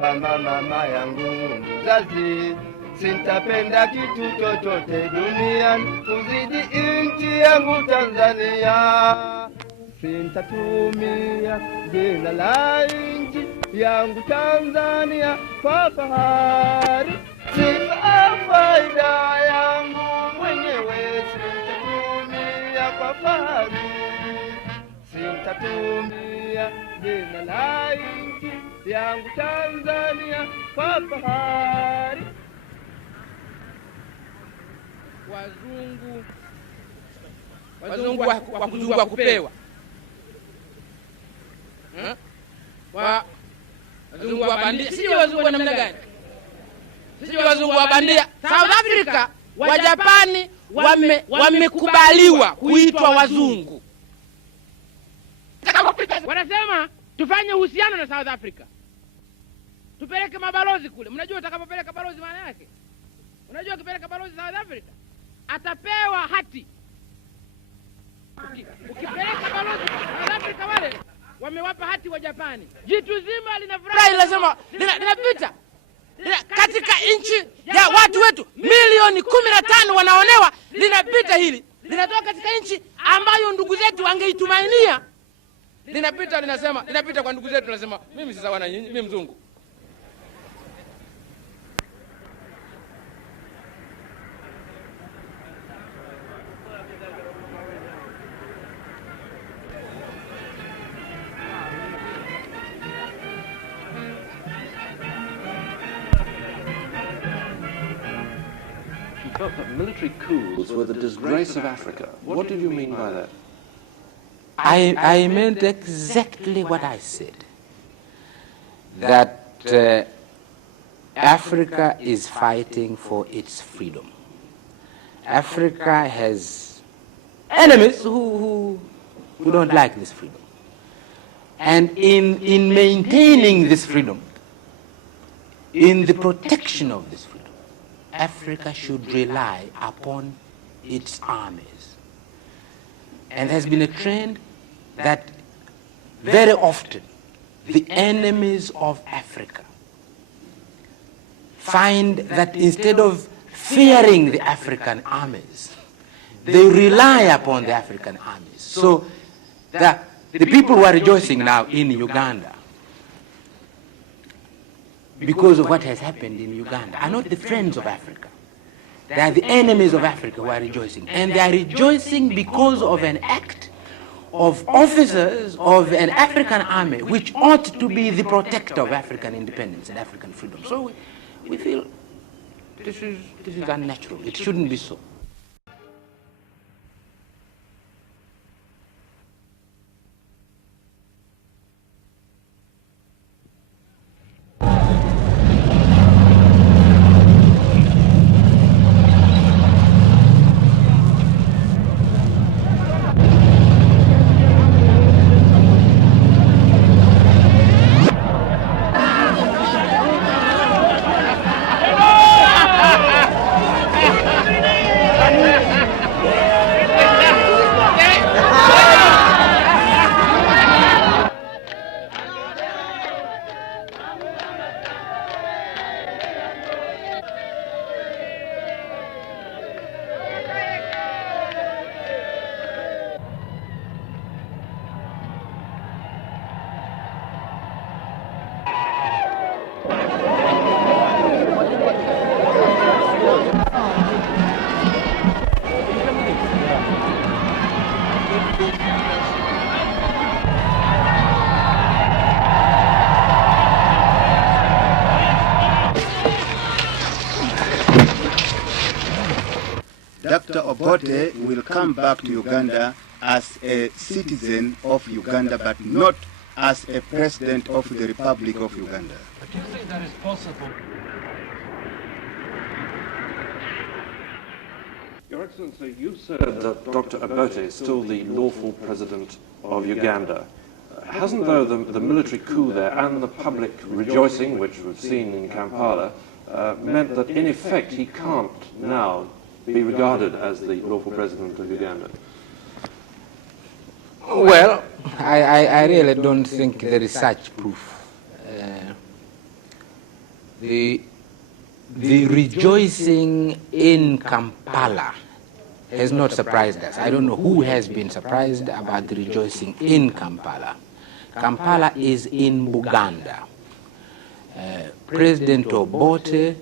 Kama mama yangu mzazi, sintapenda kitu chochote duniani kuzidi nchi yangu Tanzania. Sintatumia jina la nchi yangu Tanzania kwa fahari, sifa faida yangu mwenyewe. Sintatumia kwa fahari, sintatumia jina la nchi yangu Tanzania kwa fahari. Wazungu wa kuzungua kupewa. Wazungu wa bandia. Sisi wazungu wa namna gani? Sisi wazungu wa bandia. South Africa, wa Japani wamekubaliwa kuitwa wazungu. Wanasema tufanye uhusiano na South Africa, tupeleke mabalozi kule. Mnajua utakapopeleka balozi maana yake? Unajua ukipeleka balozi South Africa atapewa hati. Ukipeleka balozi South Africa wale wamewapa hati wa Japani. Jitu zima linafurahi, linasema linapita. Katika nchi ya watu wetu milioni 15 wanaonewa, linapita hili. Linatoka katika nchi ambayo ndugu zetu wangeitumainia. Linapita, linasema, linapita kwa ndugu zetu, linasema mimi si sawa na nyinyi, mimi mzungu. You felt that military coups were the disgrace of Africa. What did you mean by that? I meant exactly what I said. That Africa is fighting for its freedom. Africa has enemies who don't like this freedom. And in maintaining this freedom, in the protection of this freedom, Africa should rely upon its armies. And there has been a trend that very often the enemies of Africa find that instead of fearing the African armies, they rely upon the African armies. So the people who are rejoicing now in Uganda because of what has happened in Uganda are not the friends of Africa. They are the enemies of Africa who are rejoicing. And they are rejoicing because of an act of officers of an African army which ought to be the protector of African independence and African freedom. So we feel this is unnatural. It shouldn't be so. Dr. Obote will come back to Uganda as a citizen of Uganda, but not as a president of the Republic of Uganda. But do you think that is possible? Your Excellency, you said that Dr. Obote is still the lawful president of Uganda. Hasn't, though, the military coup there and the public rejoicing, which we've seen in Kampala, meant that in effect he can't now be regarded as the lawful president of Uganda? Well, I really don't think there is such proof. The rejoicing in Kampala has not surprised us. I don't know who has been surprised about the rejoicing in Kampala. Kampala is in Buganda. President Obote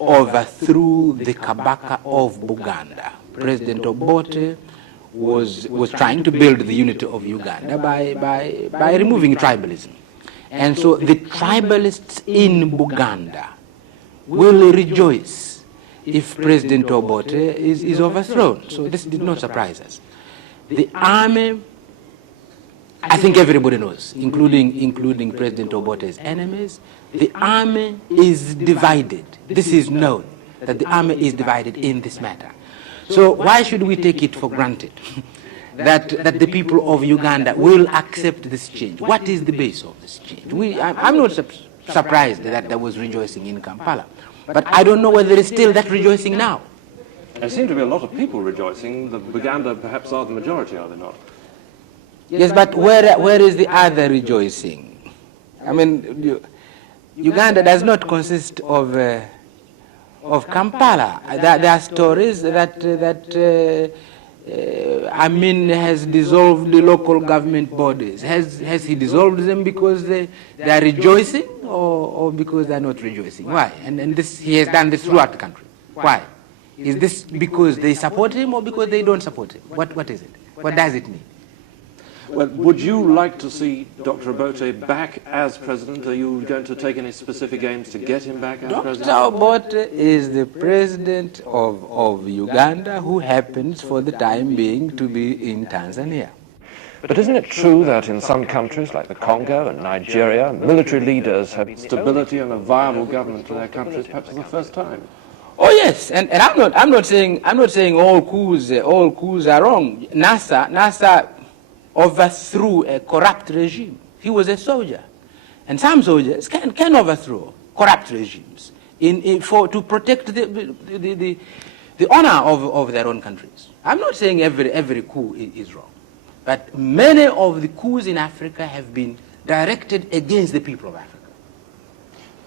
overthrew the Kabaka of Buganda. President Obote was trying to build the unity of Uganda by removing tribalism. And so the tribalists in Buganda will rejoice if President Obote is overthrown. So this did not surprise us. The army, I think everybody knows, including President Obote's enemies, the army is divided. This is known, that the army is divided in this matter. So why should we take it for granted that the people of Uganda will accept this change? What is the base of this change? I'm not surprised that there was rejoicing in Kampala, but I don't know whether there is still that rejoicing now. There seem to be a lot of people rejoicing. The Buganda perhaps are the majority, are they not? Yes, but where is the other rejoicing? I mean, Uganda does not consist of Kampala. There are stories that Amin has dissolved the local government bodies. Has he dissolved them because they are rejoicing, or because they are not rejoicing? Why? And he has done this throughout the country. Why? Is this because they support him or because they don't support him? What is it? What does it mean? Well, would you like to see Dr. Obote back as president? Are you going to take any specific aims to get him back as president? Dr. Obote is the president of Uganda, who happens for the time being to be in Tanzania. But isn't it true that in some countries like the Congo and Nigeria, military leaders have stability and a viable government for their countries perhaps for the first time? Oh yes, and I'm not saying all coups are wrong. Nasser overthrew a corrupt regime. He was a soldier, and some soldiers can overthrow corrupt regimes to protect the honor of their own countries. I'm not saying every coup is wrong, but many of the coups in Africa have been directed against the people of Africa.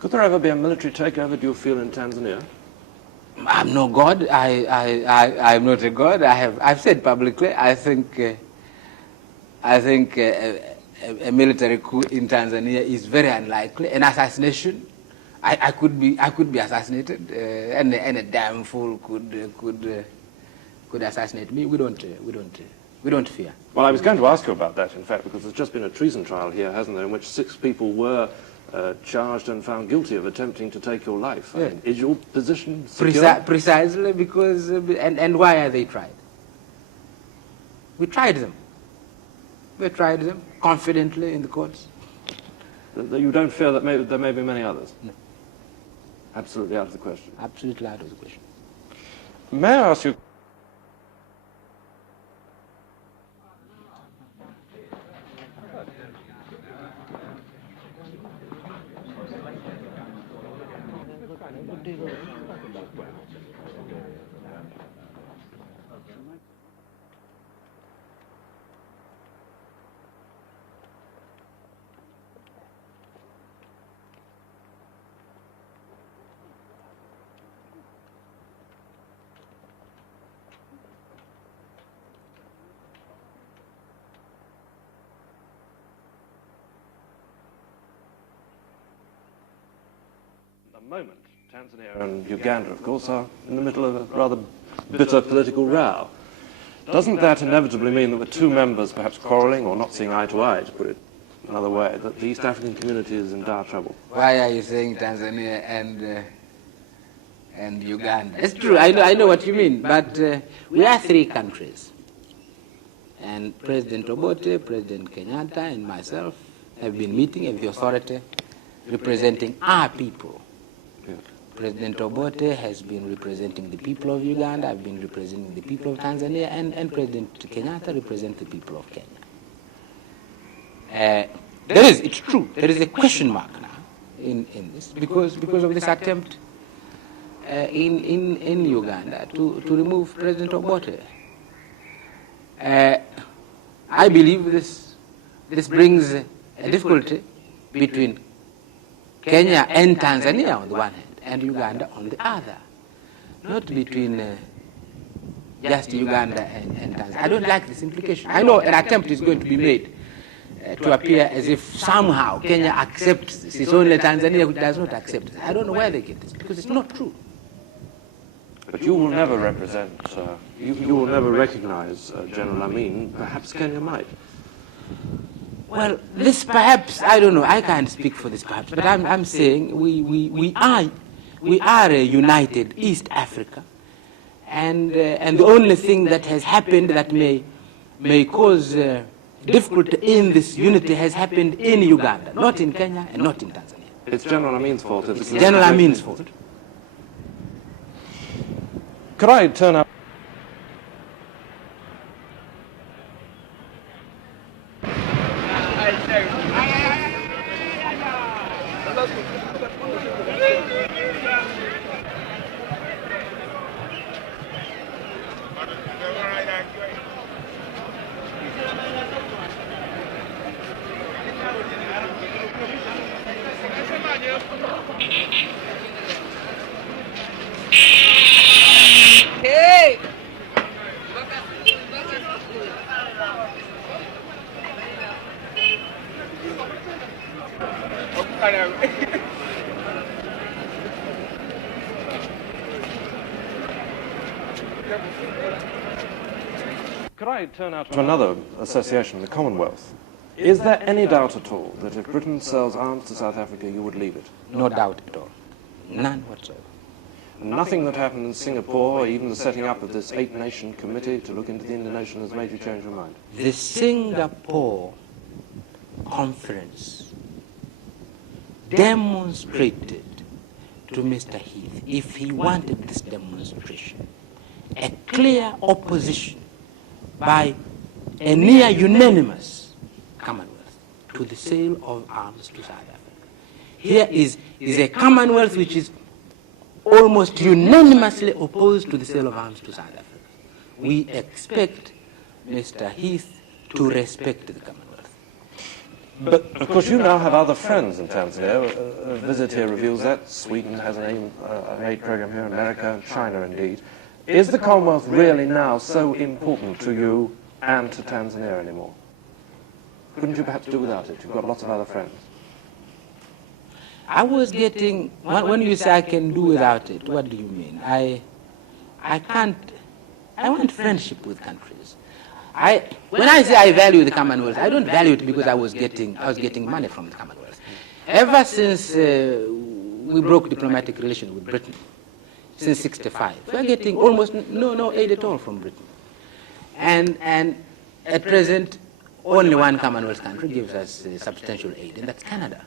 Could there ever be a military takeover, do you feel, in Tanzania? I'm no god. I'm not a god. I've said publicly. I think a military coup in Tanzania is very unlikely. An assassination, I could be assassinated, and a damn fool could assassinate me. We don't fear. Well, I was going to ask you about that, in fact, because there's just been a treason trial here, hasn't there, in which 6 people were charged and found guilty of attempting to take your life. Yeah. I mean, is your position secure? Precisely because, and why are they tried? We tried them. We tried them confidently in the courts. You don't fear that there may be many others? No. Absolutely out of the question. Absolutely out of the question. May I ask you... At the moment, Tanzania and Uganda, of course, are in the middle of a rather bitter political row. Doesn't that inevitably mean that with 2 members perhaps quarrelling or not seeing eye to eye, to put it another way, that the East African community is in dire trouble? Why are you saying Tanzania and Uganda? It's true, I know what you mean, but we are 3 countries. And President Obote, President Kenyatta, and myself have been meeting at the authority representing our people. Yes. President Obote has been representing the people of Uganda, I've been representing the people of Tanzania, and President Kenyatta represents the people of Kenya. It's true, there is a question mark now in this because of this attempt in Uganda to remove President Obote. I believe this brings a difficulty between Kenya and Tanzania on the one hand, and Uganda on the other, not between just Uganda and Tanzania. I don't like this implication. I know an attempt is going to be made to appear as if somehow Kenya accepts this. It's only Tanzania which does not accept this. I don't know where they get this, because it's not true. But you will never represent, you will never recognize General Amin. Perhaps Kenya might. Well, this perhaps, I don't know, I can't speak for this perhaps, but I'm saying we are a united East Africa, and the only thing that has happened that may cause difficulty in this unity has happened in Uganda, not in Kenya and not in Tanzania. It's General Amin's fault. It's General Amin's fault. Could I turn up? Hey! Could I turn out to another association, the Commonwealth? Is there any doubt at all that if Britain sells arms to South Africa, you would leave it? No doubt at all. None whatsoever. Nothing that happened in Singapore, or even the setting up of this 8-nation committee to look into the Indonesian, has made you change your mind? The Singapore conference demonstrated to Mr. Heath, if he wanted this demonstration, a clear opposition by a near unanimous Commonwealth to the sale of arms to South Africa. Here is a Commonwealth which is almost unanimously opposed to the sale of arms to South Africa. We expect Mr. Heath to respect the Commonwealth. But, of course, you now have other friends in Tanzania. A visit here reveals that. Sweden has an aid program here, America, China indeed. Is the Commonwealth really now so important to you and to Tanzania anymore? Couldn't you perhaps do without it? You've got lots of other friends. I was getting, when you say I can do without it, what do you mean? I can't, I want friendship with countries. When I say I value the Commonwealth, I don't value it because I was getting money from the Commonwealth. Ever since we broke diplomatic relations with Britain, since '65, we're getting almost no aid at all from Britain. And at present, only one Commonwealth country gives us substantial aid, and that's Canada.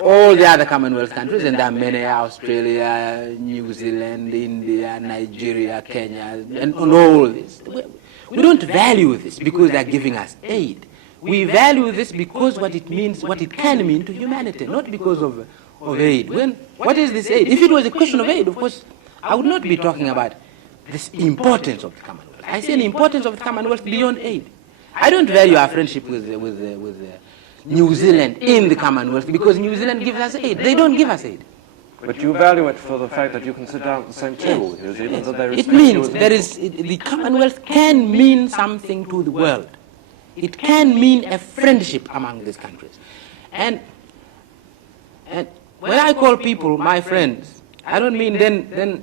All the other Commonwealth countries, and there are many, Australia, New Zealand, India, Nigeria, Kenya, and all this. We don't value this because they're giving us aid. We value this because what it means, what it can mean to humanity, not because of aid. What is this aid? If it was a question of aid, of course, I would not be talking about this importance of the Commonwealth. I say the importance of the Commonwealth beyond aid. I don't value our friendship with New Zealand in the Commonwealth because New Zealand gives us aid. They don't give us aid. But you value it for the fact that you can sit down at the same table with New Zealand, that they respect It means you as the Commonwealth can mean something to the world. It can mean a friendship among these countries. And when I call people my friends, I don't mean then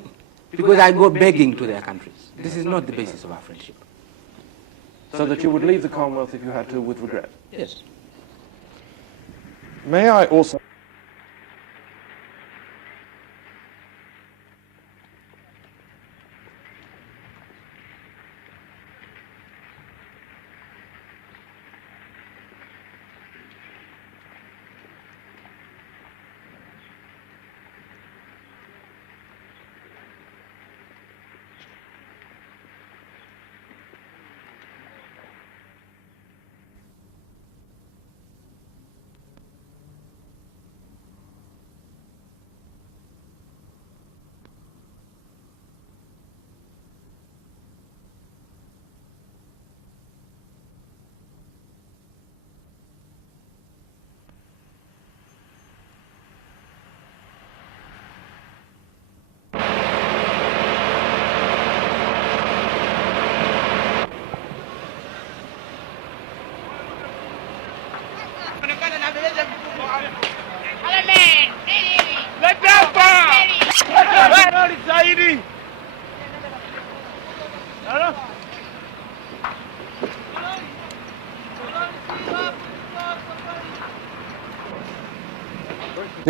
because I go begging to their countries. This is not the basis of our friendship. So that you would leave the Commonwealth if you had to with regret? Yes. May I also... A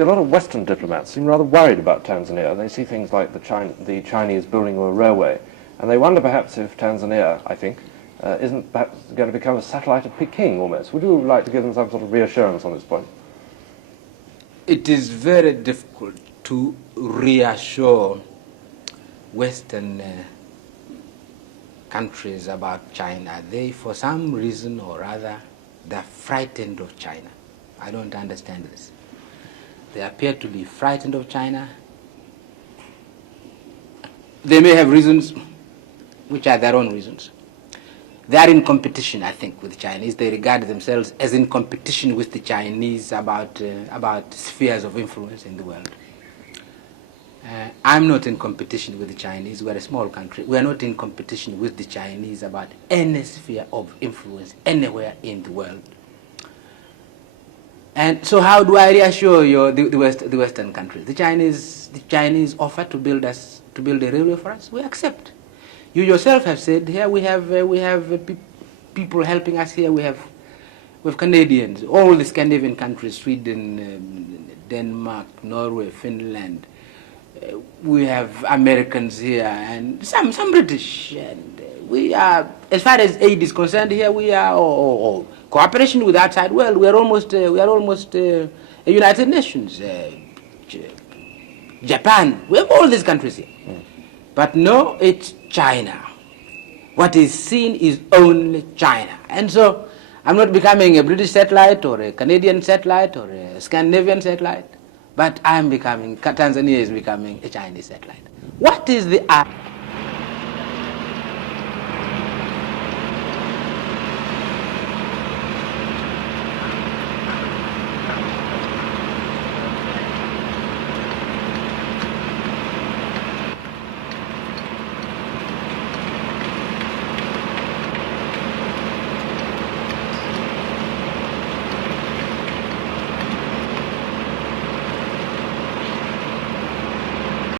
lot of Western diplomats seem rather worried about Tanzania. They see things like the Chinese building a railway, and they wonder perhaps if Tanzania, I think, isn't perhaps going to become a satellite of Peking almost. Would you like to give them some sort of reassurance on this point? It is very difficult to reassure Western countries about China. They, for some reason or other, they're frightened of China. I don't understand this. They appear to be frightened of China. They may have reasons which are their own reasons. They are in competition, I think, with the Chinese. They regard themselves as in competition with the Chinese about spheres of influence in the world. I'm not in competition with the Chinese. We're a small country. We're not in competition with the Chinese about any sphere of influence anywhere in the world. And so how do I reassure the Western countries? The Chinese offer to build a railway for us. We accept. You yourself have said here we have people helping us here. We have Canadians, all the Scandinavian countries, Sweden, Denmark, Norway, Finland. We have Americans here and some British. And we are, as far as aid is concerned, here we are. Cooperation with the outside world, we are almost a United Nations. Japan, we have all these countries here. But no, it's China. What is seen is only China. And so I'm not becoming a British satellite or a Canadian satellite or a Scandinavian satellite, but Tanzania is becoming a Chinese satellite. What is the